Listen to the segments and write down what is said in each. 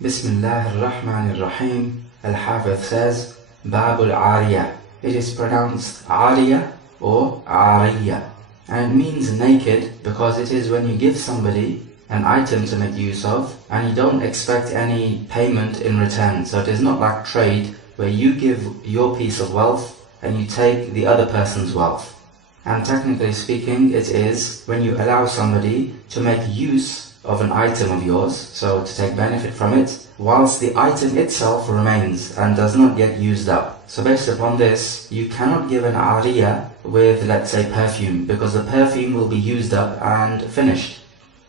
Bismillahir-Rahmanir-Rahim. Al-Hafidh says, Babul Aariya. It is pronounced Aariya or Aariya. And it means naked because it is when you give somebody an item to make use of and you don't expect any payment in return. So it is not like trade where you give your piece of wealth and you take the other person's wealth. And technically speaking, it is when you allow somebody to make use of an item of yours, so to take benefit from it, whilst the item itself remains and does not get used up. So based upon this, you cannot give an Aariya with, let's say, perfume, because the perfume will be used up and finished.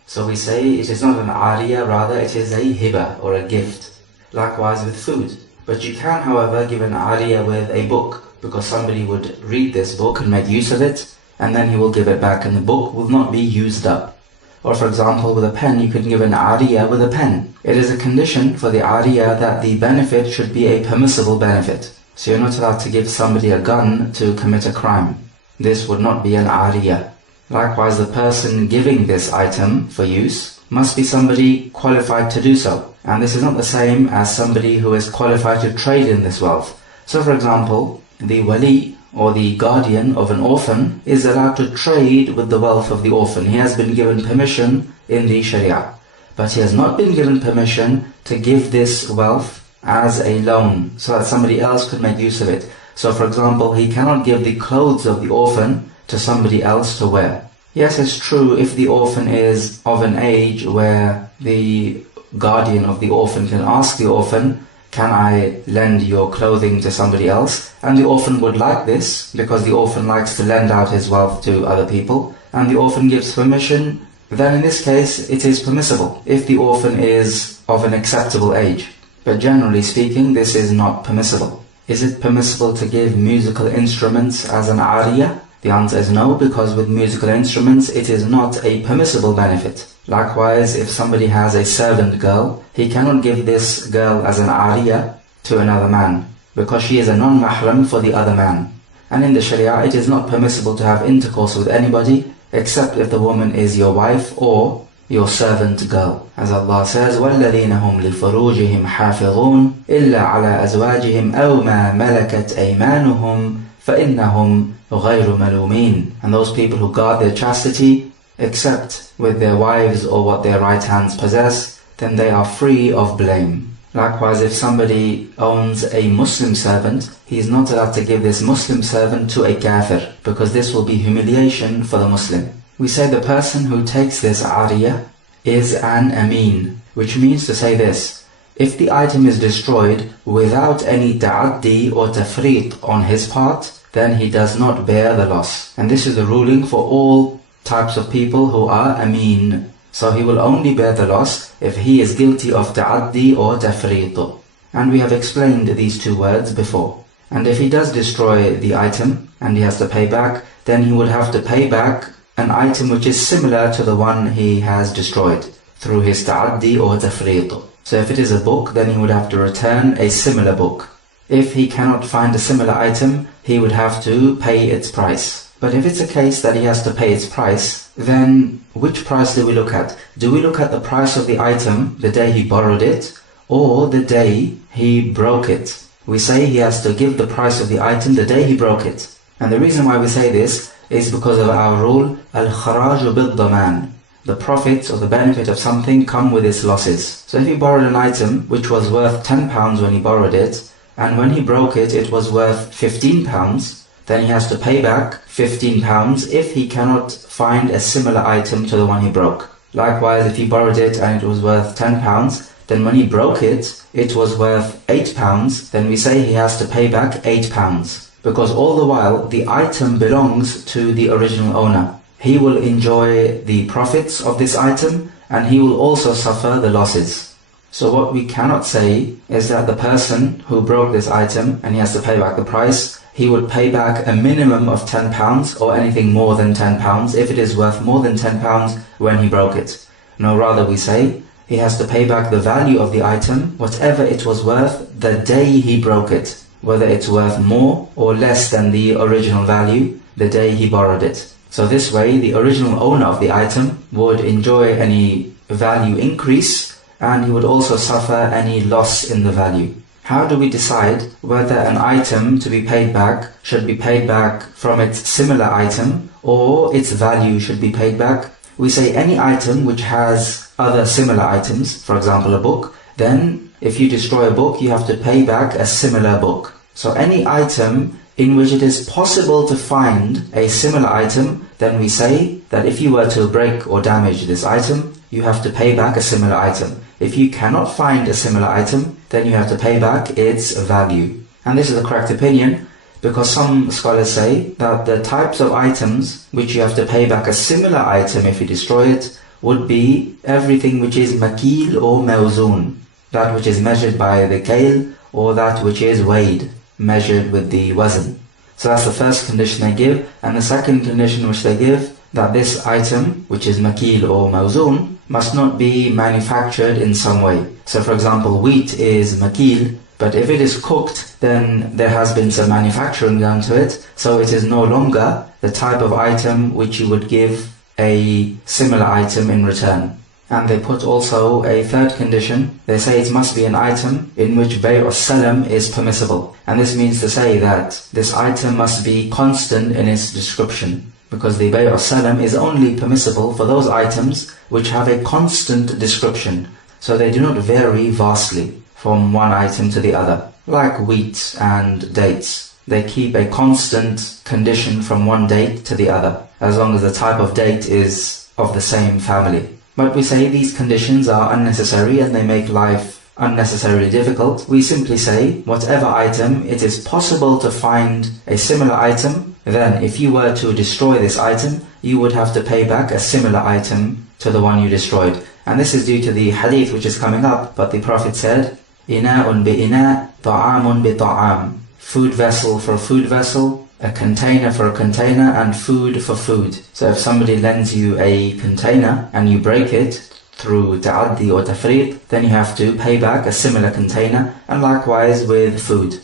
So we say it is not an Aariya, rather it is a hiba or a gift. Likewise with food. But you can, however, give an Aariya with a book, because somebody would read this book and make use of it, and then he will give it back and the book will not be used up. Or for example, with a pen, you can give an Aariya with a pen. It is a condition for the Aariya that the benefit should be a permissible benefit. So you're not allowed to give somebody a gun to commit a crime. This would not be an Aariya. Likewise, the person giving this item for use must be somebody qualified to do so. And this is not the same as somebody who is qualified to trade in this wealth. So for example, the wali or the guardian of an orphan is allowed to trade with the wealth of the orphan. He has been given permission in the Sharia, but he has not been given permission to give this wealth as a loan so that somebody else could make use of it. So for example, he cannot give the clothes of the orphan to somebody else to wear. Yes, it's true if the orphan is of an age where the guardian of the orphan can ask the orphan, can I lend your clothing to somebody else? And the orphan would like this because the orphan likes to lend out his wealth to other people, and the orphan gives permission, then in this case it is permissible if the orphan is of an acceptable age. But generally speaking, this is not permissible. Is it permissible to give musical instruments as an Aariya? The answer is no, because with musical instruments it is not a permissible benefit. Likewise, if somebody has a servant girl, he cannot give this girl as an Aariya to another man, because she is a non-mahram for the other man. And in the Sharia, it is not permissible to have intercourse with anybody except if the woman is your wife or your servant girl. As Allah says, وَالَّذِينَ هُمْ لِفُرُوجِهِمْ حَافِظُونَ إِلَّا عَلَىٰ أَزْوَاجِهِمْ أَوْ مَا مَلَكَتْ أَيْمَانُهُمْ فَإِنَّهُمْ غَيْرُ مَلُومِينَ. And those people who guard their chastity, except with their wives or what their right hands possess, then they are free of blame. Likewise, if somebody owns a Muslim servant, he is not allowed to give this Muslim servant to a kafir, because this will be humiliation for the Muslim. We say the person who takes this Aariya is an Amin, which means to say this: if the item is destroyed without any ta'addi or tafriq on his part, then he does not bear the loss. And this is the ruling for all types of people who are Amin. So he will only bear the loss if he is guilty of ta'addi or tafriq. And we have explained these two words before. And if he does destroy the item and he has to pay back, then he would have to pay back an item which is similar to the one he has destroyed through his ta'addi or tafriq. So if it is a book, then he would have to return a similar book. If he cannot find a similar item, he would have to pay its price. But if it's a case that he has to pay its price, then which price do we look at? Do we look at the price of the item the day he borrowed it, or the day he broke it? We say he has to give the price of the item the day he broke it. And the reason why we say this is because of our rule, al-kharaju bil-daman. The profits or the benefit of something come with its losses. So if he borrowed an item which was worth £10 when he borrowed it, and when he broke it, it was worth £15, then he has to pay back £15 if he cannot find a similar item to the one he broke. Likewise, if he borrowed it and it was worth £10, then when he broke it, it was worth £8, then we say he has to pay back £8. Because all the while, the item belongs to the original owner. He will enjoy the profits of this item, and he will also suffer the losses. So what we cannot say is that the person who broke this item and he has to pay back the price, he would pay back a minimum of £10 or anything more than £10 if it is worth more than £10 when he broke it. No, rather we say he has to pay back the value of the item, whatever it was worth the day he broke it, whether it's worth more or less than the original value the day he borrowed it. So this way the original owner of the item would enjoy any value increase and he would also suffer any loss in the value. How do we decide whether an item to be paid back should be paid back from its similar item or its value should be paid back? We say any item which has other similar items, for example a book, then if you destroy a book you have to pay back a similar book. So any item in which it is possible to find a similar item, then we say that if you were to break or damage this item, you have to pay back a similar item. If you cannot find a similar item, then you have to pay back its value. And this is the correct opinion, because some scholars say that the types of items which you have to pay back a similar item if you destroy it would be everything which is makil or mawzoon, that which is measured by the kail, or that which is weighed, measured with the wazn. So that's the first condition they give. And the second condition which they give, that this item, which is makil or mawzoon, must not be manufactured in some way. So for example, wheat is makil, but if it is cooked, then there has been some manufacturing done to it, so it is no longer the type of item which you would give a similar item in return. And they put also a third condition. They say it must be an item in which bay' or salam is permissible. And this means to say that this item must be constant in its description, because the bay' or salam is only permissible for those items which have a constant description. So they do not vary vastly from one item to the other, like wheat and dates. They keep a constant condition from one date to the other, as long as the type of date is of the same family. But we say these conditions are unnecessary and they make life unnecessarily difficult. We simply say, whatever item it is possible to find a similar item, then if you were to destroy this item, you would have to pay back a similar item to the one you destroyed. And this is due to the hadith which is coming up, but the Prophet said, Ina'un bi'ina', ta'amun bi-ta'am. Food vessel for food vessel, a container for a container, and food for food. So if somebody lends you a container and you break it through ta'addi or tafriq, then you have to pay back a similar container, and likewise with food.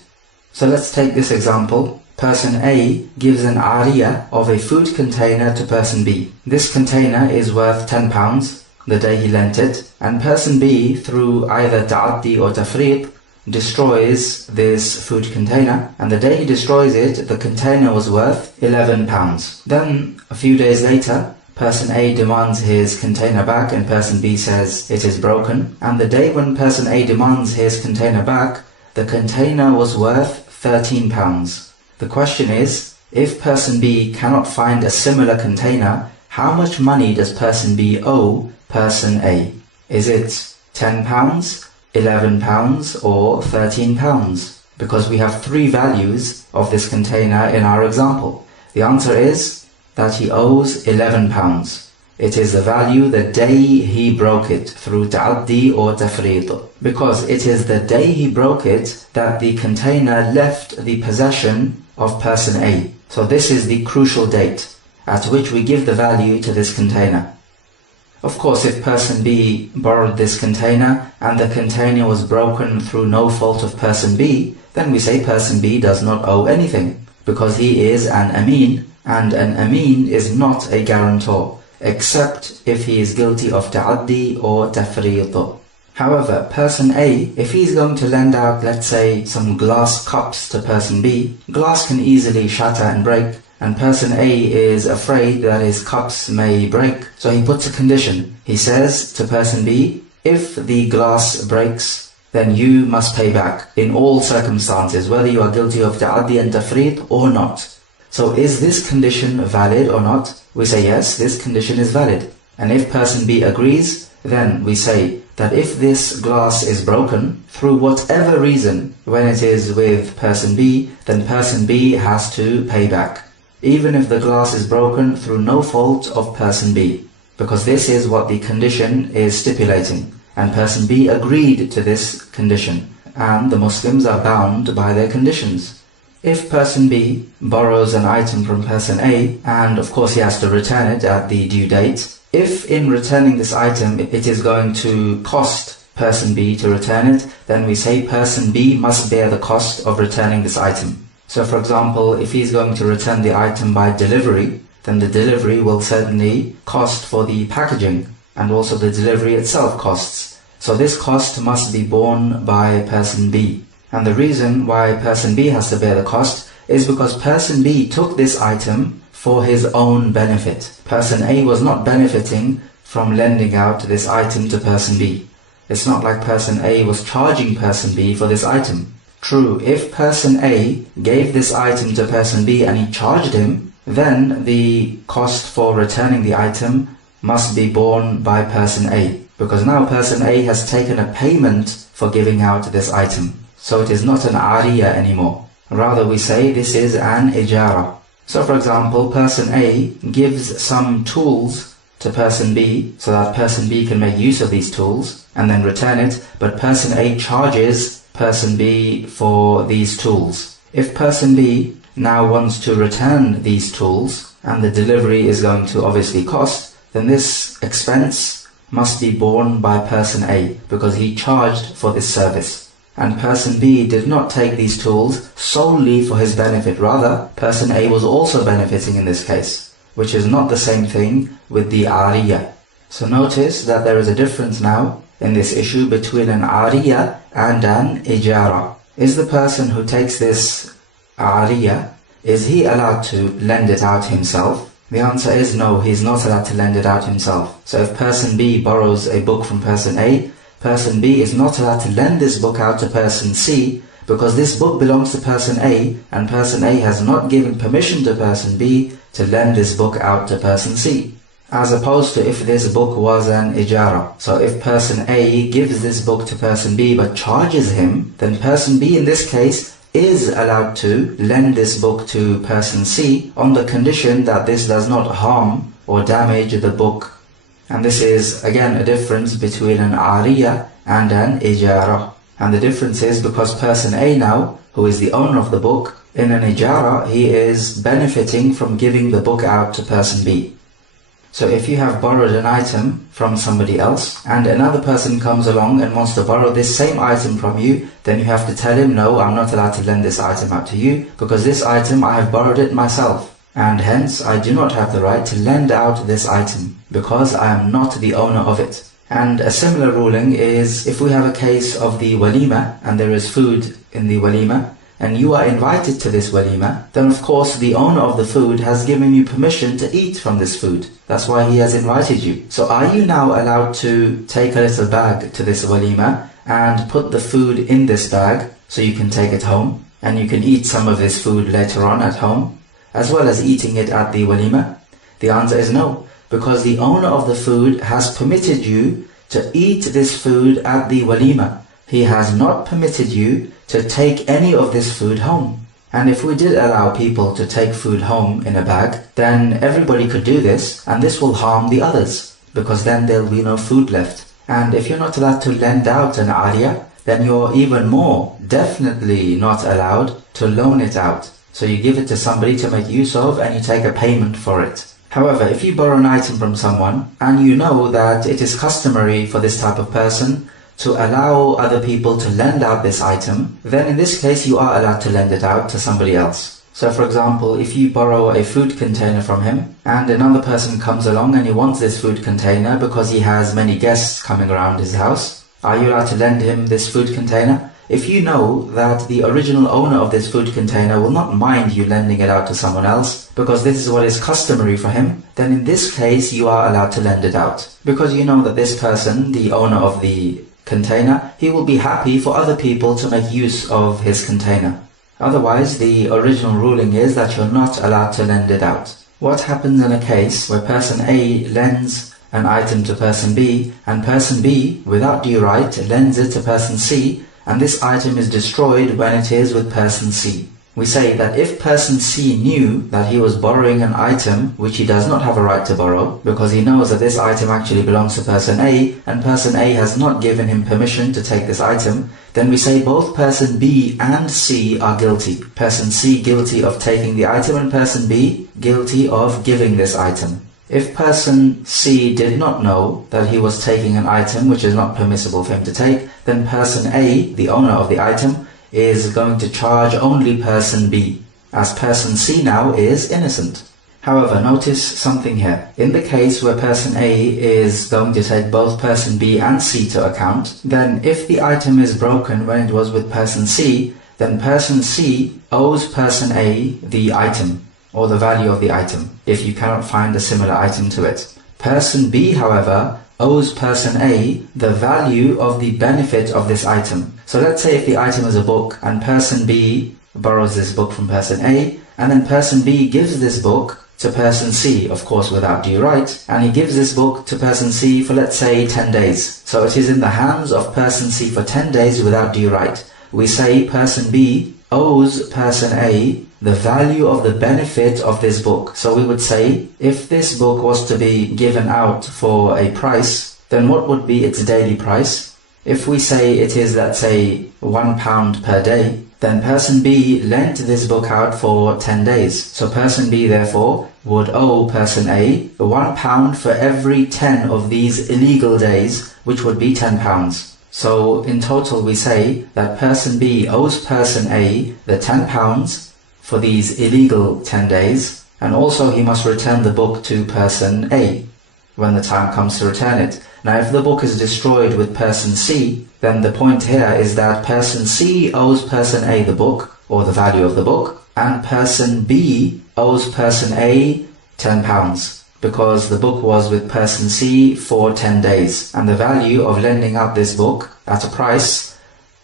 So let's take this example. Person A gives an Aariya of a food container to person B. This container is worth £10 the day he lent it, and person B, through either ta'addi or tafriq, destroys this food container, and the day he destroys it, the container was worth £11. Then, a few days later, person A demands his container back and person B says it is broken, and the day when person A demands his container back, the container was worth £13. The question is, if person B cannot find a similar container, how much money does person B owe person A? Is it £10? £11 or £13? Because we have three values of this container in our example. The answer is that he owes £11. It is the value the day he broke it through ta'addi or tafriq, because it is the day he broke it that the container left the possession of person A. So this is the crucial date at which we give the value to this container. Of course, if person B borrowed this container and the container was broken through no fault of person B, then we say person B does not owe anything, because he is an ameen, and an ameen is not a guarantor, except if he is guilty of ta'addi or tafriq. However, person A, if he is going to lend out, let's say, some glass cups to person B, glass can easily shatter and break, and person A is afraid that his cups may break, so he puts a condition. He says to person B, if the glass breaks, then you must pay back in all circumstances, whether you are guilty of ta'addi and tafriq or not. So is this condition valid or not? We say yes, this condition is valid. And if person B agrees, then we say that if this glass is broken through whatever reason when it is with person B, then person B has to pay back, even if the glass is broken through no fault of person B, because this is what the condition is stipulating, and person B agreed to this condition, and the Muslims are bound by their conditions. If person B borrows an item from person A, and of course he has to return it at the due date, if in returning this item it is going to cost person B to return it, then we say person B must bear the cost of returning this item. So for example, if he's going to return the item by delivery, then the delivery will certainly cost for the packaging, and also the delivery itself costs. So this cost must be borne by person B. And the reason why person B has to bear the cost is because person B took this item for his own benefit. Person A was not benefiting from lending out this item to person B. It's not like person A was charging person B for this item. True, if person A gave this item to person B and he charged him, then the cost for returning the item must be borne by person A, because now person A has taken a payment for giving out this item. So it is not an Aariya anymore. Rather we say this is an ijara. So for example, person A gives some tools to person B so that person B can make use of these tools and then return it, but person A charges person B for these tools. If person B now wants to return these tools and the delivery is going to obviously cost, then this expense must be borne by person A because he charged for this service. And person B did not take these tools solely for his benefit. Rather, person A was also benefiting in this case, which is not the same thing with the Aariya. So notice that there is a difference now in this issue between an Aariya and an ijara. Is the person who takes this Aariya, is he allowed to lend it out himself? The answer is no, he's not allowed to lend it out himself. So if person B borrows a book from person A, person B is not allowed to lend this book out to person C because this book belongs to person A and person A has not given permission to person B to lend this book out to person C. As opposed to if this book was an ijara. So if person A gives this book to person B but charges him, then person B in this case is allowed to lend this book to person C on the condition that this does not harm or damage the book. And this is again a difference between an Aariya and an ijara. And the difference is because person A now, who is the owner of the book, in an ijara he is benefiting from giving the book out to person B. So if you have borrowed an item from somebody else and another person comes along and wants to borrow this same item from you, then you have to tell him, no, I'm not allowed to lend this item out to you because this item I have borrowed it myself. And hence I do not have the right to lend out this item because I am not the owner of it. And a similar ruling is if we have a case of the walima and there is food in the walima and you are invited to this walima, then of course the owner of the food has given you permission to eat from this food. That's why he has invited you. So are you now allowed to take a little bag to this walima and put the food in this bag so you can take it home and you can eat some of this food later on at home, as well as eating it at the walima? The answer is no, because the owner of the food has permitted you to eat this food at the walima. He has not permitted you to take any of this food home. And if we did allow people to take food home in a bag, then everybody could do this, and this will harm the others, because then there'll be no food left. And if you're not allowed to lend out an Aariya, then you're even more definitely not allowed to loan it out. So you give it to somebody to make use of and you take a payment for it. However, if you borrow an item from someone and you know that it is customary for this type of person to allow other people to lend out this item, then in this case you are allowed to lend it out to somebody else. So for example, if you borrow a food container from him and another person comes along and he wants this food container because he has many guests coming around his house, are you allowed to lend him this food container? If you know that the original owner of this food container will not mind you lending it out to someone else because this is what is customary for him, then in this case you are allowed to lend it out. Because you know that this person, the owner of the container, he will be happy for other people to make use of his container. Otherwise, the original ruling is that you're not allowed to lend it out. What happens in a case where person A lends an item to person B and person B, without due right, lends it to person C, and this item is destroyed when it is with person C? We say that if person C knew that he was borrowing an item which he does not have a right to borrow, because he knows that this item actually belongs to person A, and person A has not given him permission to take this item, then we say both person B and C are guilty. Person C guilty of taking the item and person B guilty of giving this item. If person C did not know that he was taking an item which is not permissible for him to take, then person A, the owner of the item, is going to charge only person B, as person C now is innocent. However, notice something here. In the case where person A is going to take both person B and C to account, then if the item is broken when it was with person C, then person C owes person A the item, or the value of the item, if you cannot find a similar item to it. Person B, however, owes person A the value of the benefit of this item. So let's say if the item is a book, and person B borrows this book from person A, and then person B gives this book to person C, of course without due right, and he gives this book to person C for, let's say, 10 days. So it is in the hands of person C for 10 days without due right. We say person B owes person A the value of the benefit of this book. So we would say, if this book was to be given out for a price, then what would be its daily price? If we say it is, let's say, £1 per day, then person B lent this book out for 10 days. So person B therefore would owe person A £1 for every 10 of these illegal days, which would be £10. So in total we say that person B owes person A the £10 for these illegal 10 days, and also he must return the book to person A when the time comes to return it. Now if the book is destroyed with person C, then the point here is that person C owes person A the book, or the value of the book, and person B owes person A £10, because the book was with person C for 10 days, and the value of lending out this book at a price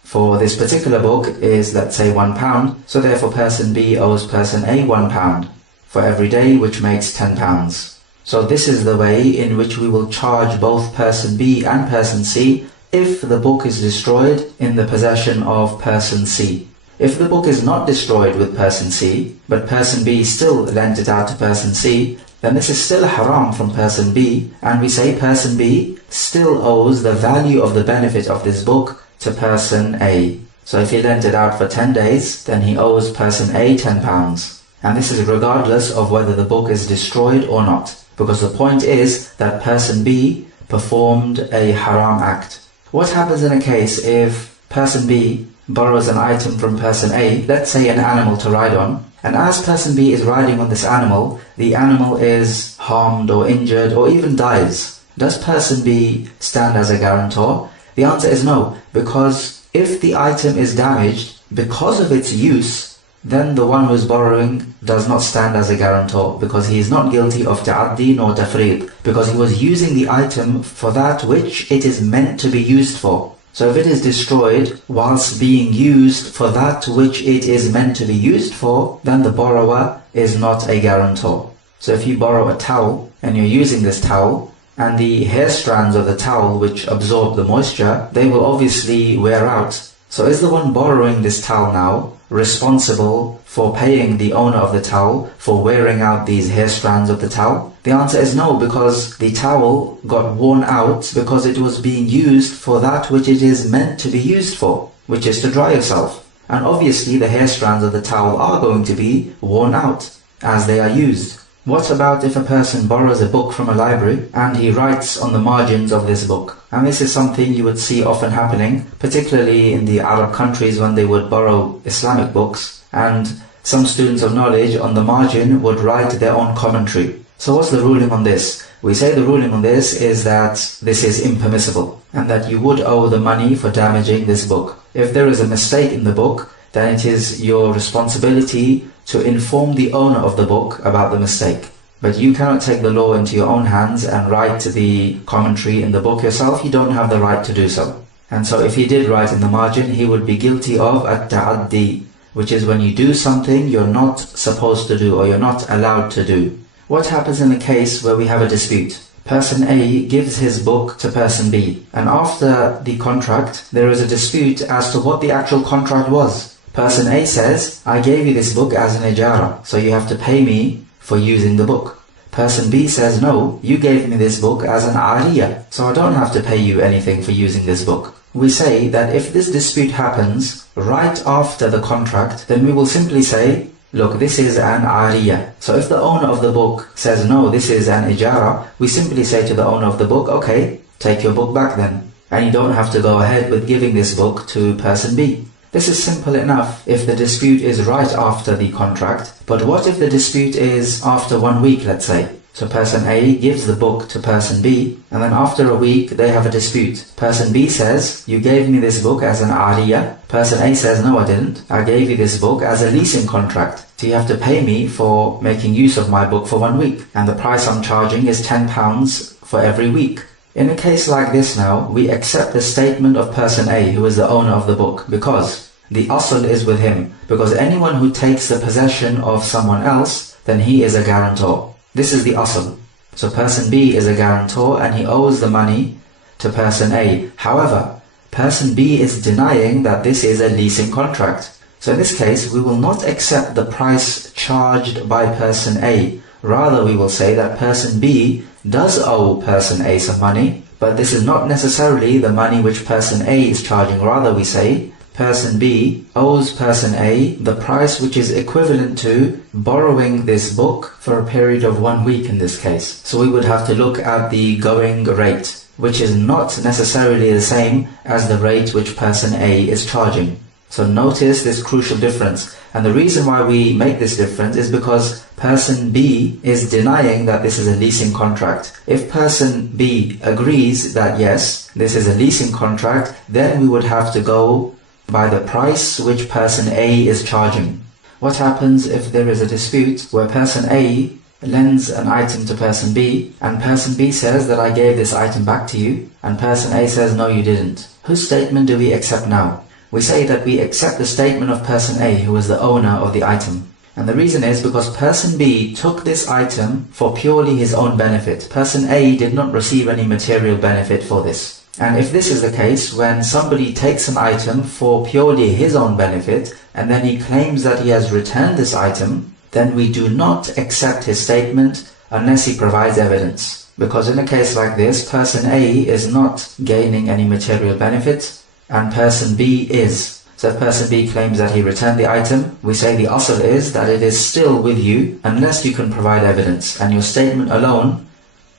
for this particular book is, let's say, £1, so therefore person B owes person A £1 for every day, which makes £10. So this is the way in which we will charge both person B and person C if the book is destroyed in the possession of person C. If the book is not destroyed with person C, but person B still lent it out to person C, then this is still haram from person B, and we say person B still owes the value of the benefit of this book to person A. So if he lent it out for 10 days, then he owes person A £10. And this is regardless of whether the book is destroyed or not, because the point is that person B performed a haram act. What happens in a case if person B borrows an item from person A, let's say an animal to ride on, and as person B is riding on this animal, the animal is harmed or injured or even dies? Does person B stand as a guarantor? The answer is no, because if the item is damaged because of its use, then the one who is borrowing does not stand as a guarantor, because he is not guilty of ta'addi nor tafreed, because he was using the item for that which it is meant to be used for. So if it is destroyed whilst being used for that which it is meant to be used for, then the borrower is not a guarantor. So if you borrow a towel and you're using this towel, and the hair strands of the towel which absorb the moisture, they will obviously wear out. So is the one borrowing this towel now responsible for paying the owner of the towel for wearing out these hair strands of the towel? The answer is no, because the towel got worn out because it was being used for that which it is meant to be used for, which is to dry yourself. And obviously the hair strands of the towel are going to be worn out as they are used. What about if a person borrows a book from a library and he writes on the margins of this book? And this is something you would see often happening, particularly in the Arab countries when they would borrow Islamic books, and some students of knowledge on the margin would write their own commentary. So what's the ruling on this? We say the ruling on this is that this is impermissible, and that you would owe the money for damaging this book. If there is a mistake in the book, then it is your responsibility to inform the owner of the book about the mistake. But you cannot take the law into your own hands and write the commentary in the book yourself. You don't have the right to do so. And so if he did write in the margin, he would be guilty of at-ta'addi, which is when you do something you're not supposed to do or you're not allowed to do. What happens in a case where we have a dispute? Person A gives his book to person B, and after the contract there is a dispute as to what the actual contract was. Person A says, I gave you this book as an ijara, so you have to pay me for using the book. Person B says, no, you gave me this book as an Aariya, so I don't have to pay you anything for using this book. We say that if this dispute happens right after the contract, then we will simply say, look, this is an Aariya. So if the owner of the book says, no, this is an ijara, we simply say to the owner of the book, okay, take your book back then. And you don't have to go ahead with giving this book to person B. This is simple enough if the dispute is right after the contract, but what if the dispute is after 1 week, let's say? So person A gives the book to person B, and then after a week they have a dispute. Person B says, you gave me this book as an Aariya. Person A says, no I didn't. I gave you this book as a leasing contract. So you have to pay me for making use of my book for 1 week. And the price I'm charging is £10 for every week. In a case like this now, we accept the statement of person A, who is the owner of the book, because the asl is with him. Because anyone who takes the possession of someone else, then he is a guarantor. This is the asl. So person B is a guarantor and he owes the money to person A. However, person B is denying that this is a leasing contract. So in this case, we will not accept the price charged by person A. Rather, we will say that person B does owe person A some money, but this is not necessarily the money which person A is charging. Rather, we say person B owes person A the price which is equivalent to borrowing this book for a period of 1 week in this case. So we would have to look at the going rate, which is not necessarily the same as the rate which person A is charging. So notice this crucial difference. And the reason why we make this difference is because person B is denying that this is a leasing contract. If person B agrees that yes, this is a leasing contract, then we would have to go by the price which person A is charging. What happens if there is a dispute where person A lends an item to person B and person B says that I gave this item back to you, and person A says no you didn't? Whose statement do we accept now? We say that we accept the statement of person A, who is the owner of the item. And the reason is because person B took this item for purely his own benefit. Person A did not receive any material benefit for this. And if this is the case, when somebody takes an item for purely his own benefit, and then he claims that he has returned this item, then we do not accept his statement unless he provides evidence. Because in a case like this, person A is not gaining any material benefit, and person B is. So if person B claims that he returned the item, we say the asl is that it is still with you unless you can provide evidence. And your statement alone,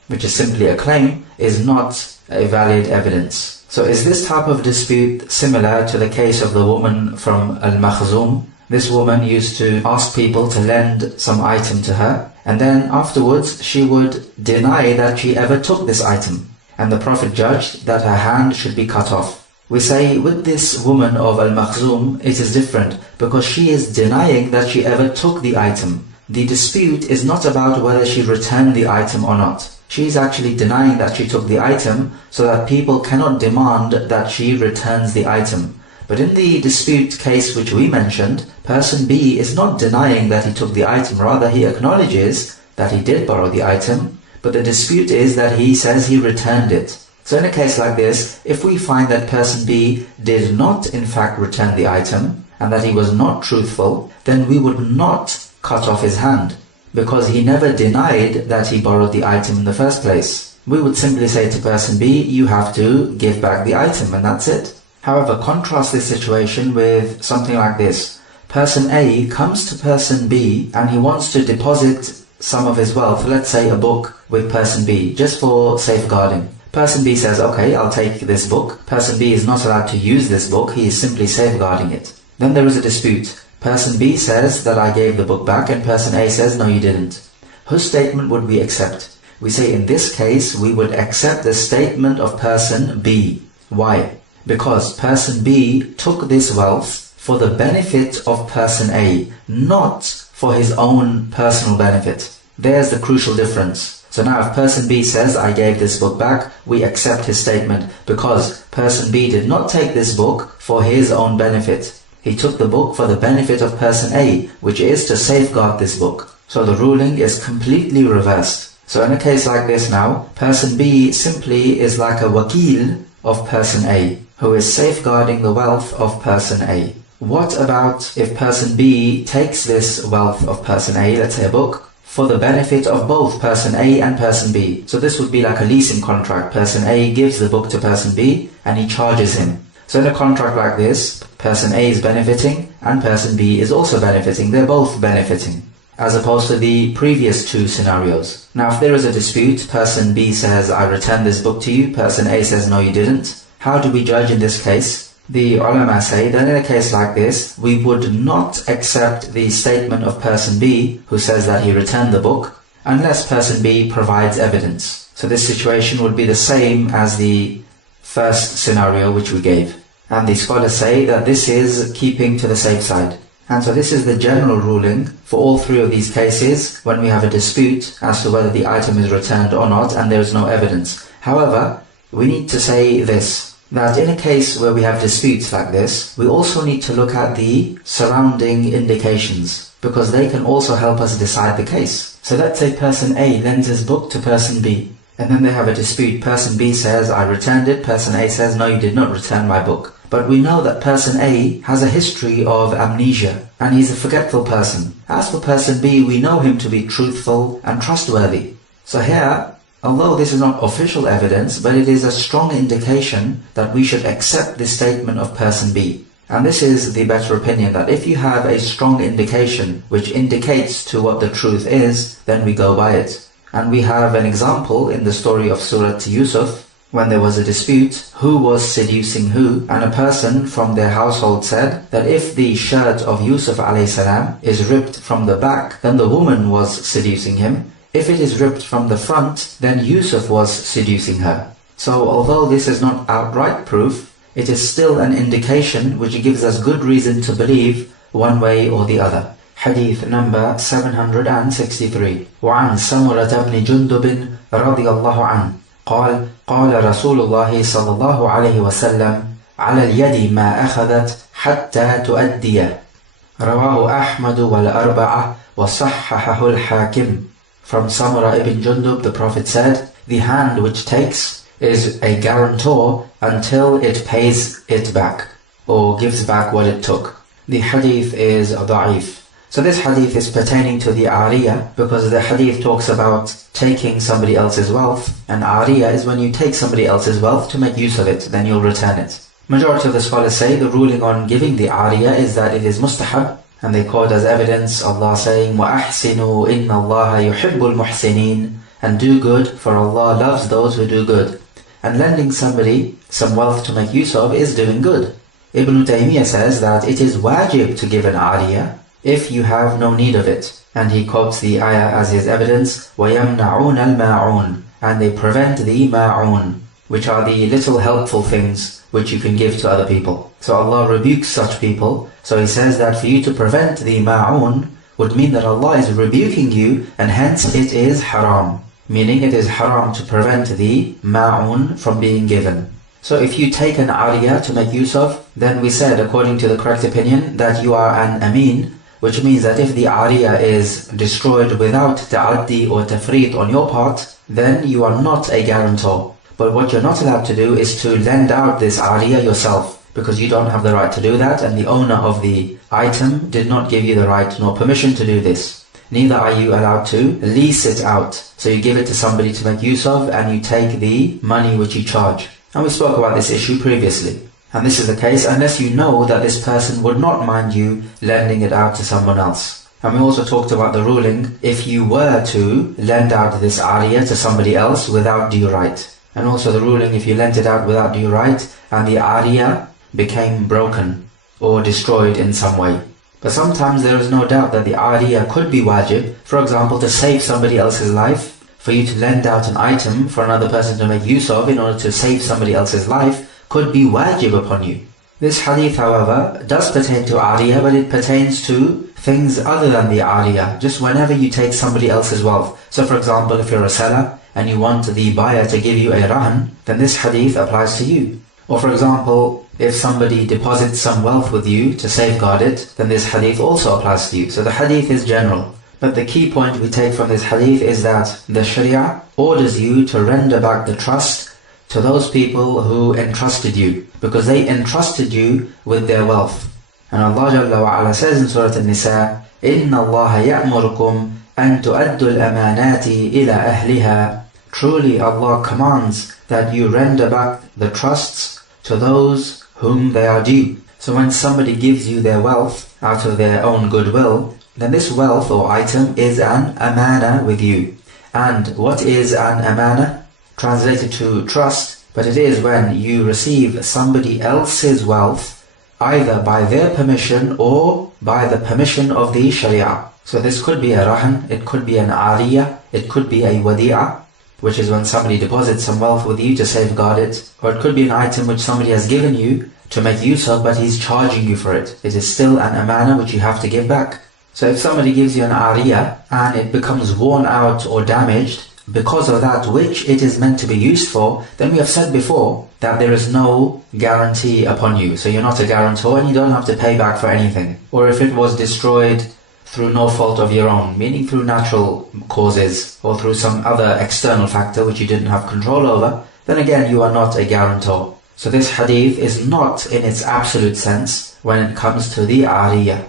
which is simply a claim, is not a valid evidence. So is this type of dispute similar to the case of the woman from Al-Makhzum? This woman used to ask people to lend some item to her, and then afterwards she would deny that she ever took this item. And the Prophet judged that her hand should be cut off. We say with this woman of Al-Makhzum, it is different because she is denying that she ever took the item. The dispute is not about whether she returned the item or not. She is actually denying that she took the item so that people cannot demand that she returns the item. But in the dispute case which we mentioned, person B is not denying that he took the item, rather he acknowledges that he did borrow the item, but the dispute is that he says he returned it. So in a case like this, if we find that person B did not in fact return the item, and that he was not truthful, then we would not cut off his hand, because he never denied that he borrowed the item in the first place. We would simply say to person B, you have to give back the item, and that's it. However, contrast this situation with something like this. Person A comes to person B and he wants to deposit some of his wealth, let's say a book, with person B, just for safeguarding. Person B says, okay, I'll take this book. Person B is not allowed to use this book, he is simply safeguarding it. Then there is a dispute. Person B says that I gave the book back, and person A says, no you didn't. Whose statement would we accept? We say in this case, we would accept the statement of person B. Why? Because person B took this wealth for the benefit of person A, not for his own personal benefit. There's the crucial difference. So now if person B says, I gave this book back, we accept his statement because person B did not take this book for his own benefit. He took the book for the benefit of person A, which is to safeguard this book. So the ruling is completely reversed. So in a case like this now, person B simply is like a wakil of person A, who is safeguarding the wealth of person A. What about if person B takes this wealth of person A, let's say a book, for the benefit of both person A and person B? So this would be like a leasing contract. Person A gives the book to person B and he charges him. So in a contract like this, person A is benefiting and person B is also benefiting. They're both benefiting, as opposed to the previous two scenarios. Now if there is a dispute, person B says, I returned this book to you, person A says, no you didn't. How do we judge in this case? The ulama say that in a case like this, we would not accept the statement of person B who says that he returned the book unless person B provides evidence. So this situation would be the same as the first scenario which we gave. And the scholars say that this is keeping to the safe side. And so this is the general ruling for all three of these cases when we have a dispute as to whether the item is returned or not and there is no evidence. However, we need to say this, that in a case where we have disputes like this, we also need to look at the surrounding indications, because they can also help us decide the case. So let's say person A lends his book to person B, and then they have a dispute. Person B says, I returned it. Person A says, no, you did not return my book. But we know that person A has a history of amnesia, and he's a forgetful person. As for person B, we know him to be truthful and trustworthy. So here, although this is not official evidence, but it is a strong indication that we should accept the statement of person B. And this is the better opinion, that if you have a strong indication which indicates to what the truth is, then we go by it. And we have an example in the story of Surah Yusuf, when there was a dispute who was seducing who, and a person from their household said that if the shirt of Yusuf a.s. is ripped from the back, then the woman was seducing him. If it is ripped from the front, then Yusuf was seducing her. So although this is not outright proof, it is still an indication which gives us good reason to believe one way or the other. Hadith number 763. وعن سمرة بن جندب رضي الله عنه قال قال رسول الله صلى الله عليه وسلم على اليد ما أخذت حتى تؤدي. رواه أحمد والأربعة وصححه الحاكم. From Samura ibn Jundub, the Prophet said, the hand which takes is a guarantor until it pays it back, or gives back what it took. The hadith is da'if. So this hadith is pertaining to the Aariya, because the hadith talks about taking somebody else's wealth, and Aariya is when you take somebody else's wealth to make use of it, then you'll return it. Majority of the scholars say the ruling on giving the Aariya is that it is mustahab, and they quote as evidence Allah saying, وَأَحْسِنُوا إِنَّ اللَّهَ يُحِبُّ الْمُحْسِنِينَ, and do good, for Allah loves those who do good. And lending somebody some wealth to make use of is doing good. Ibn Taymiyyah says that it is wajib to give an Aariya if you have no need of it. And he quotes the ayah as his evidence, وَيَمْنَعُونَ الْمَاعُونَ, and they prevent the ma'un, which are the little helpful things which you can give to other people. So Allah rebukes such people. So He says that for you to prevent the ma'un would mean that Allah is rebuking you, and hence it is haram. Meaning it is haram to prevent the ma'un from being given. So if you take an Aariya to make use of, then we said, according to the correct opinion, that you are an ameen, which means that if the Aariya is destroyed without ta'addi or tafreet on your part, then you are not a guarantor. But what you're not allowed to do is to lend out this Aariya yourself, because you don't have the right to do that, and the owner of the item did not give you the right nor permission to do this. Neither are you allowed to lease it out. So you give it to somebody to make use of, and you take the money which you charge. And we spoke about this issue previously. And this is the case unless you know that this person would not mind you lending it out to someone else. And we also talked about the ruling if you were to lend out this Aariya to somebody else without due right. And also the ruling if you lent it out without due right and the Aariya became broken or destroyed in some way. But sometimes there is no doubt that the Aariya could be wajib, for example to save somebody else's life. For you to lend out an item for another person to make use of in order to save somebody else's life could be wajib upon you. This hadith, however, does pertain to Aariya, but it pertains to things other than the Aariya, just whenever you take somebody else's wealth. So for example, if you're a seller and you want the buyer to give you a rahan, then this hadith applies to you. Or for example, if somebody deposits some wealth with you to safeguard it, then this hadith also applies to you. So the hadith is general. But the key point we take from this hadith is that the Sharia orders you to render back the trust to those people who entrusted you, because they entrusted you with their wealth. And Allah Jalla wa Ala says in Surah An-Nisa, إِنَّ اللَّهَ يَأْمُرُكُمْ أَن تُؤَدُّوا الْأَمَانَاتِ إِلَى أَهْلِهَا. Truly Allah commands that you render back the trusts to those whom they are due. So when somebody gives you their wealth out of their own goodwill, then this wealth or item is an amana with you. And what is an amana? Translated to trust But it is when you receive somebody else's wealth, either by their permission or by the permission of the Sharia. So this could be a rahan, it could be an Aariya, it could be a wadi'a, which is when somebody deposits some wealth with you to safeguard it, or it could be an item which somebody has given you to make use of, but he's charging you for it. It is still an amana which you have to give back. So if somebody gives you an Aariya and it becomes worn out or damaged because of that which it is meant to be used for, then we have said before that there is no guarantee upon you. So you're not a guarantor and you don't have to pay back for anything. Or if it was destroyed through no fault of your own, meaning through natural causes or through some other external factor which you didn't have control over, then again you are not a guarantor. So this hadith is not in its absolute sense when it comes to the Aariya.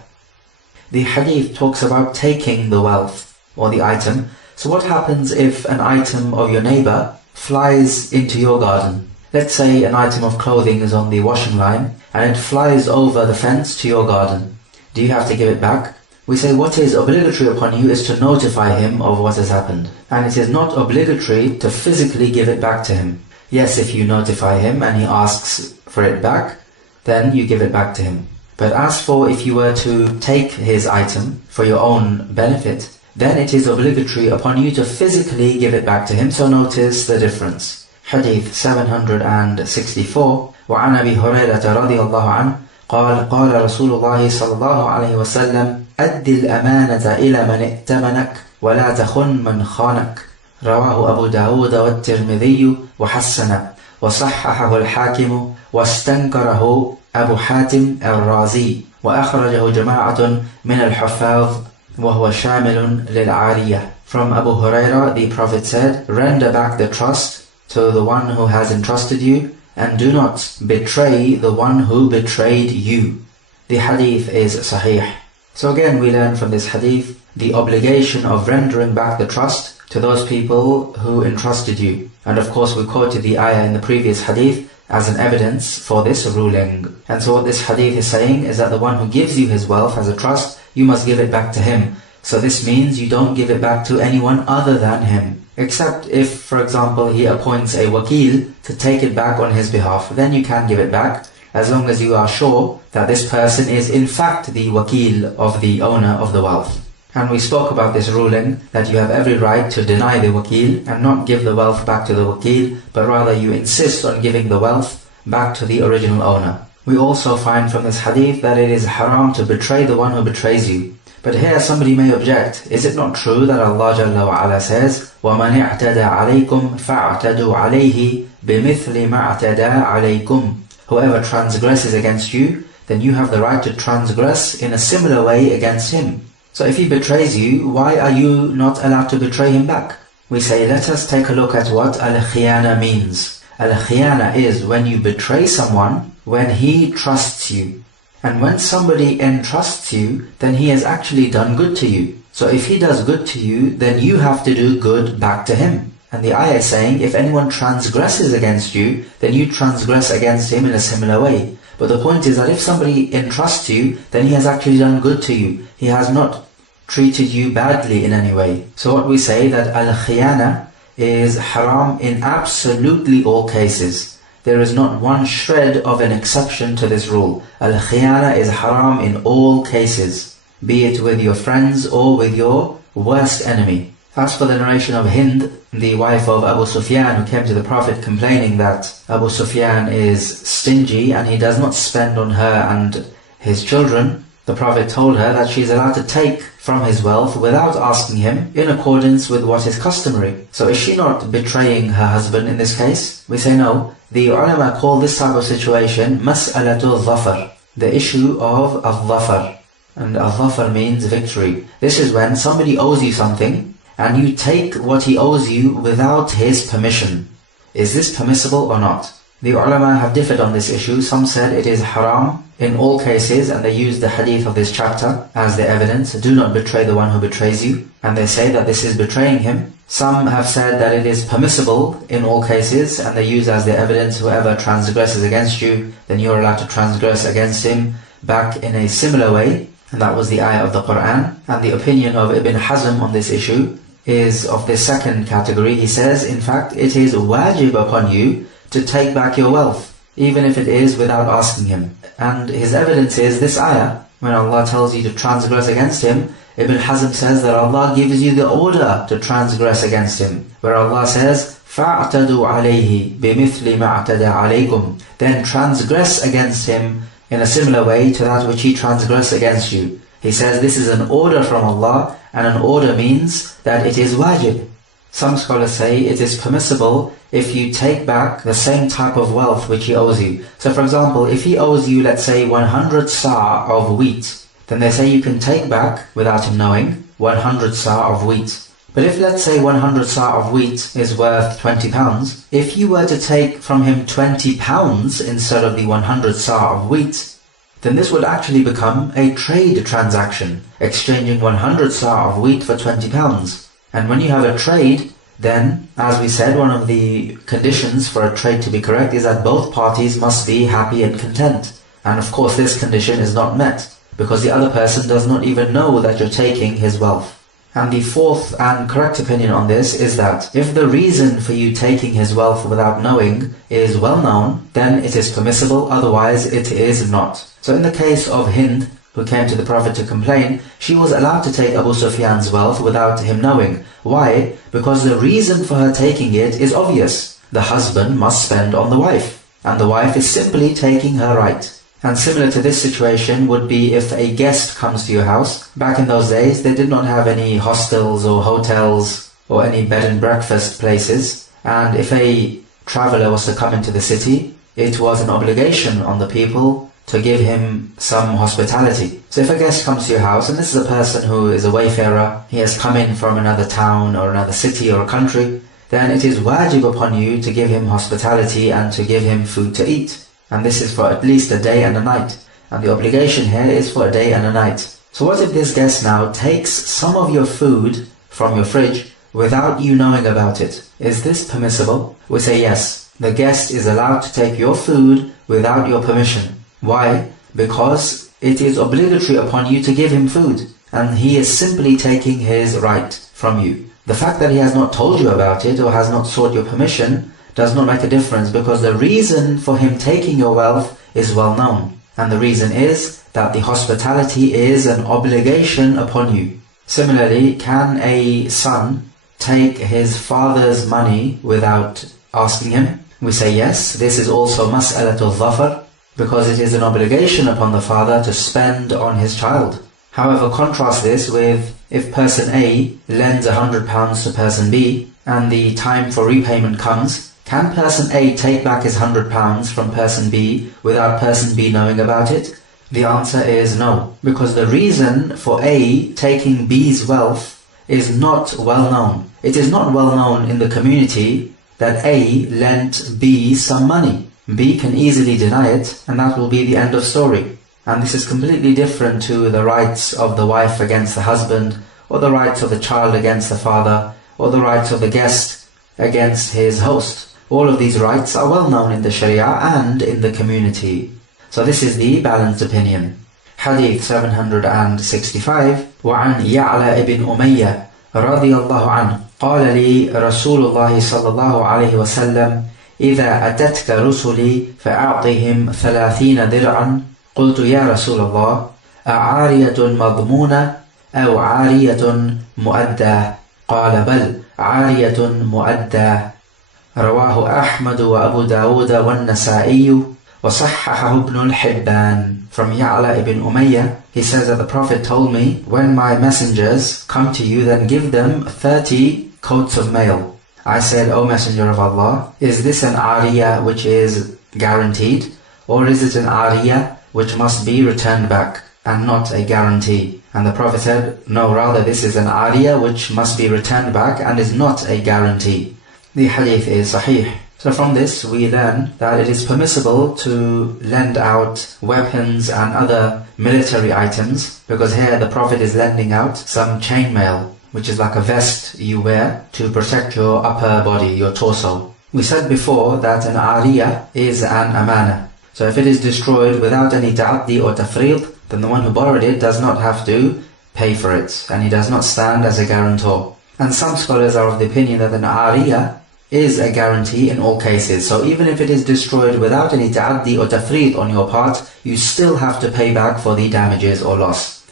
The hadith talks about taking the wealth or the item. So what happens if an item of your neighbor flies into your garden? Let's say an item of clothing is on the washing line and it flies over the fence to your garden. Do you have to give it back? We say what is obligatory upon you is to notify him of what has happened. And it is not obligatory to physically give it back to him. Yes, if you notify him and he asks for it back, then you give it back to him. But as for if you were to take his item for your own benefit, then it is obligatory upon you to physically give it back to him. So notice the difference. Hadith 764. وعن أبي هريرة رضي الله عنه قال قال رسول الله صلى الله عليه وسلم أد الأمانة إلى من ائتمنك ولا تخن من خانك. رواه أبو داود والترمذي وحسن وصححه الحاكم واستنكره أبو حاتم الرازي وأخرجه جماعة من الحفاظ وهو شامل للعارية. From Abu Huraira, the Prophet said, render back the trust to the one who has entrusted you, and do not betray the one who betrayed you. The hadith is sahih. So again we learn from this hadith the obligation of rendering back the trust to those people who entrusted you. And of course we quoted the ayah in the previous hadith as an evidence for this ruling. And so what this hadith is saying is that the one who gives you his wealth as a trust, you must give it back to him. So this means you don't give it back to anyone other than him. Except if, for example, he appoints a wakil to take it back on his behalf, then you can give it back, as long as you are sure that this person is in fact the wakil of the owner of the wealth. And we spoke about this ruling, that you have every right to deny the wakil and not give the wealth back to the wakil, but rather you insist on giving the wealth back to the original owner. We also find from this hadith that it is haram to betray the one who betrays you. But here somebody may object, is it not true that Allah Jalla wa Ala says, وَمَنِ اعْتَدَى عَلَيْكُمْ فَاعْتَدُوا عَلَيْهِ بِمِثْلِ مَا اعْتَدَى عَلَيْكُمْ. Whoever transgresses against you, then you have the right to transgress in a similar way against him. So if he betrays you, why are you not allowed to betray him back? We say, let us take a look at what al-khiyana means. Al-khiyana is when you betray someone when he trusts you. And when somebody entrusts you, then he has actually done good to you. So if he does good to you, then you have to do good back to him. And the ayah is saying, if anyone transgresses against you, then you transgress against him in a similar way. But the point is that if somebody entrusts you, then he has actually done good to you. He has not treated you badly in any way. So what we say that al-khiyana is haram in absolutely all cases. There is not one shred of an exception to this rule. Al-khiyana is haram in all cases, be it with your friends or with your worst enemy. As for the narration of Hind, the wife of Abu Sufyan, who came to the Prophet complaining that Abu Sufyan is stingy and he does not spend on her and his children, the Prophet told her that she is allowed to take from his wealth without asking him, in accordance with what is customary. So is she not betraying her husband in this case? We say no. The ulama call this type of situation mas'alatul dhafar, the issue of al-dhafar. And al-dhafar means victory. This is when somebody owes you something and you take what he owes you without his permission. Is this permissible or not? The ulama have differed on this issue. Some said it is haram in all cases, and they use the hadith of this chapter as the evidence. Do not betray the one who betrays you. And they say that this is betraying him. Some have said that it is permissible in all cases, and they use as the evidence, whoever transgresses against you, then you are allowed to transgress against him back in a similar way. And that was the ayah of the Quran. And the opinion of Ibn Hazm on this issue is of the second category. He says, in fact, it is wajib upon you to take back your wealth, even if it is without asking him. And his evidence is this ayah. When Allah tells you to transgress against him, Ibn Hazm says that Allah gives you the order to transgress against him, where Allah says, فَاعْتَدُوا عَلَيْهِ بِمِثْلِ مَا اعْتَدَى عَلَيْكُمْ. Then transgress against him in a similar way to that which he transgressed against you. He says this is an order from Allah, and an order means that it is wajib. Some scholars say it is permissible if you take back the same type of wealth which he owes you. So for example, if he owes you, let's say, 100 sa' of wheat, then they say you can take back, without him knowing, 100 sa' of wheat. But if, let's say, 100 sa' of wheat is worth £20, if you were to take from him £20 instead of the 100 sa' of wheat, then this would actually become a trade transaction, exchanging 100 sa' of wheat for £20. And when you have a trade, then, as we said, one of the conditions for a trade to be correct is that both parties must be happy and content. And of course this condition is not met, because the other person does not even know that you're taking his wealth. And the fourth and correct opinion on this is that if the reason for you taking his wealth without knowing is well known, then it is permissible, otherwise it is not. So in the case of Hind, who came to the Prophet to complain, she was allowed to take Abu Sufyan's wealth without him knowing. Why? Because the reason for her taking it is obvious. The husband must spend on the wife, and the wife is simply taking her right. And similar to this situation would be if a guest comes to your house. Back in those days, they did not have any hostels or hotels or any bed and breakfast places. And if a traveler was to come into the city, it was an obligation on the people to give him some hospitality. So if a guest comes to your house, and this is a person who is a wayfarer, he has come in from another town or another city or a country, then it is wajib upon you to give him hospitality and to give him food to eat. And this is for at least a day and a night. And the obligation here is for a day and a night. So what if this guest now takes some of your food from your fridge without you knowing about it? Is this permissible? We say yes. The guest is allowed to take your food without your permission. Why? Because it is obligatory upon you to give him food, and he is simply taking his right from you. The fact that he has not told you about it or has not sought your permission does not make a difference, because the reason for him taking your wealth is well known. And the reason is that the hospitality is an obligation upon you. Similarly, can a son take his father's money without asking him? We say yes, this is also mas'alatul dhafar, because it is an obligation upon the father to spend on his child. However, contrast this with if person A lends £100 to person B, and the time for repayment comes. Can person A take back his £100 from person B without person B knowing about it? The answer is no, because the reason for A taking B's wealth is not well known. It is not well known in the community that A lent B some money. B can easily deny it, and that will be the end of story. And this is completely different to the rights of the wife against the husband, or the rights of the child against the father, or the rights of the guest against his host. All of these rights are well known in the Sharia and in the community. So this is the balanced opinion. Hadith 765. وعن يعلى ابن أمية رضي الله عنه قال لي رسول الله صلى الله عليه وسلم إذا أتتك رسلي فأعطهم 30 درعا قلت يا رسول الله أعارية مضمونة أو عارية مؤدة قال بل عارية مؤدة رواه أحمد وأبو داود والنسائي وصححه ابن الحبان. From Ya'la ibn Umayyah, he says that the Prophet told me, when my messengers come to you, then give them 30 coats of mail. I said, O Messenger of Allah, is this an Aariya which is guaranteed, or is it an Aariya which must be returned back and not a guarantee? And the Prophet said, no, rather this is an Aariya which must be returned back and is not a guarantee. The hadith is sahih. So from this we learn that it is permissible to lend out weapons and other military items, because here the Prophet is lending out some chainmail, which is like a vest you wear to protect your upper body, your torso. We said before that an Aariya is an amana. So if it is destroyed without any ta'addi or tafriq, then the one who borrowed it does not have to pay for it, and he does not stand as a guarantor. And some scholars are of the opinion that an Aariya is a guarantee in all cases. So even if it is destroyed without any ta'addi or tafreet on your part, you still have to pay back for the damages or loss.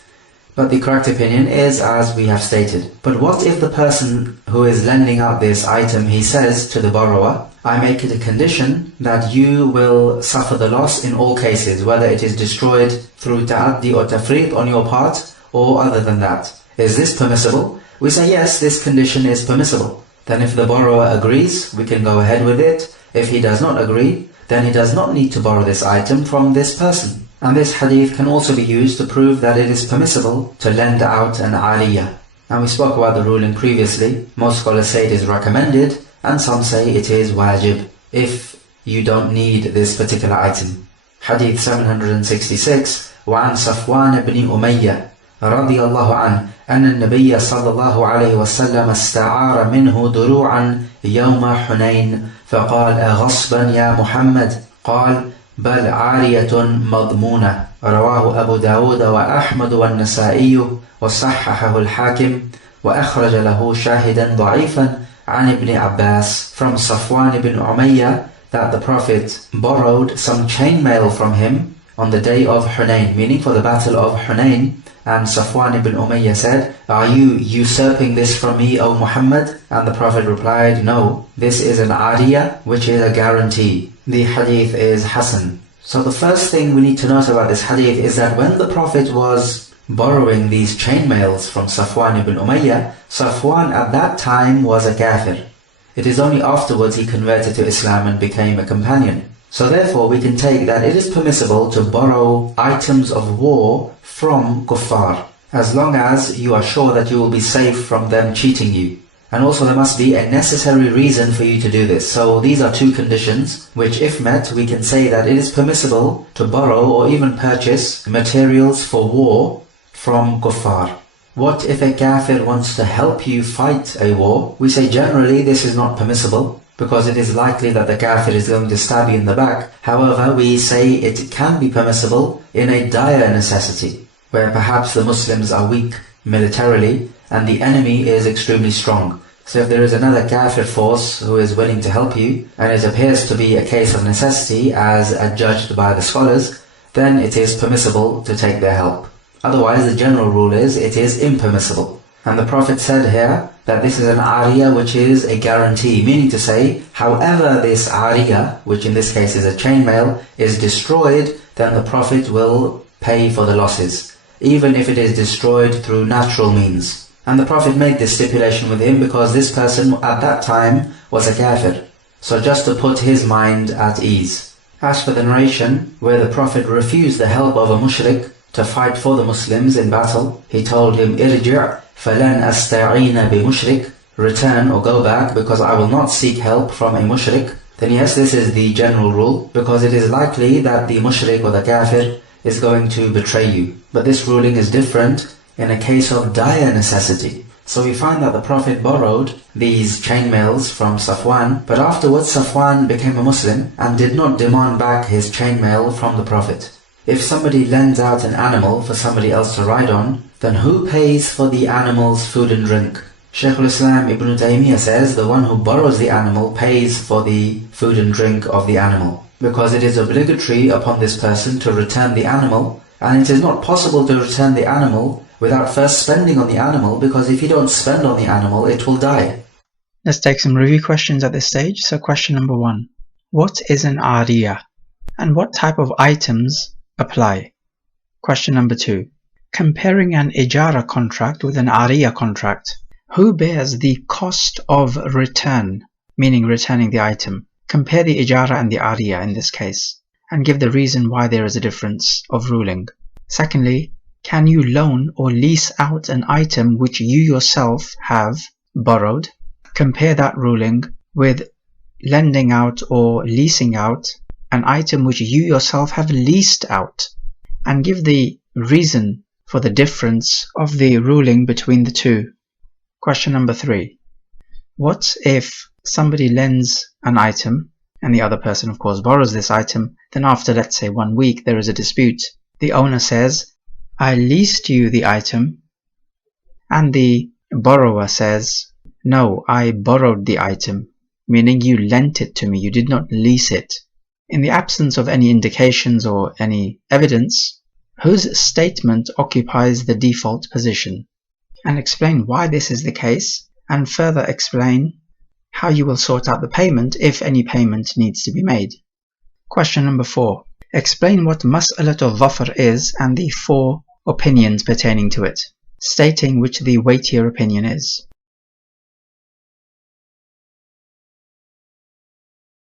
But the correct opinion is as we have stated. But what if the person who is lending out this item, he says to the borrower, I make it a condition that you will suffer the loss in all cases, whether it is destroyed through ta'addi or tafreet on your part or other than that. Is this permissible? We say yes, this condition is permissible. Then if the borrower agrees, we can go ahead with it. If he does not agree, then he does not need to borrow this item from this person. And this hadith can also be used to prove that it is permissible to lend out an Aariya. And we spoke about the ruling previously. Most scholars say it is recommended, and some say it is wajib, if you don't need this particular item. Hadith 766, وعن صفوان بن أمية رضي الله عنه أن النبي صلى الله عليه وسلم استعار منه دروعا يوم حنين فقال أغصبا يا محمد قال بل عارية مضمونة. رواه أبو داود وأحمد والنسائي وصححه الحاكم وأخرج له شاهدا ضعيفا عن ابن عباس from Safwan ibn Umayyah that the Prophet borrowed some chainmail from him on the day of Hunayn, meaning for the battle of Hunayn. And Safwan ibn Umayyah said, are you usurping this from me, O Muhammad? And the Prophet replied, no, this is an Aariya, which is a guarantee. The hadith is Hasan. So the first thing we need to note about this hadith is that when the Prophet was borrowing these chainmails from Safwan ibn Umayyah, Safwan at that time was a kafir. It is only afterwards he converted to Islam and became a companion. So therefore we can take that it is permissible to borrow items of war from kuffar, as long as you are sure that you will be safe from them cheating you. And also there must be a necessary reason for you to do this. So these are two conditions which, if met, we can say that it is permissible to borrow or even purchase materials for war from kuffar. What if a kafir wants to help you fight a war? We say generally this is not permissible, because it is likely that the kafir is going to stab you in the back. However, we say it can be permissible in a dire necessity, where perhaps the Muslims are weak militarily and the enemy is extremely strong. So if there is another kafir force who is willing to help you, and it appears to be a case of necessity as adjudged by the scholars, then it is permissible to take their help. Otherwise, the general rule is it is impermissible. And the Prophet said here that this is an Aariya, which is a guarantee, meaning to say, however this Aariya, which in this case is a chainmail, is destroyed, then the Prophet will pay for the losses, even if it is destroyed through natural means. And the Prophet made this stipulation with him because this person at that time was a kafir. So just to put his mind at ease. As for the narration where the Prophet refused the help of a mushrik to fight for the Muslims in battle, he told him, Irji' فَلَنْ أَسْتَعِينَ بِمُشْرِكٍ, return or go back, because I will not seek help from a mushrik. Then yes, this is the general rule, because it is likely that the mushrik or the kafir is going to betray you. But this ruling is different in a case of dire necessity. So we find that the Prophet borrowed these chainmails from Safwan, but afterwards Safwan became a Muslim and did not demand back his chainmail from the Prophet. If somebody lends out an animal for somebody else to ride on, then who pays for the animal's food and drink? Shaykh al-Islam Ibn Taymiyyah says the one who borrows the animal pays for the food and drink of the animal, because it is obligatory upon this person to return the animal, and it is not possible to return the animal without first spending on the animal, because if you don't spend on the animal, it will die. Let's take some review questions at this stage. So question number 1. What is an Aariya? And what type of items apply? Question number 2. Comparing an ijara contract with an Aariya contract, who bears the cost of return, meaning returning the item? Compare the ijara and the Aariya in this case, and give the reason why there is a difference of ruling. Secondly, can you loan or lease out an item which you yourself have borrowed? Compare that ruling with lending out or leasing out an item which you yourself have leased out, and give the reason for the difference of the ruling between the two. Question number 3. What if somebody lends an item and the other person of course borrows this item, then after let's say 1 week there is a dispute. The owner says, I leased you the item, and the borrower says, no, I borrowed the item. meaning you lent it to me, you did not lease it. In the absence of any indications or any evidence, whose statement occupies the default position? And explain why this is the case, and further explain how you will sort out the payment if any payment needs to be made. Question number 4. Explain what mas'alatul dhafr is and the 4 opinions pertaining to it, stating which the weightier opinion is.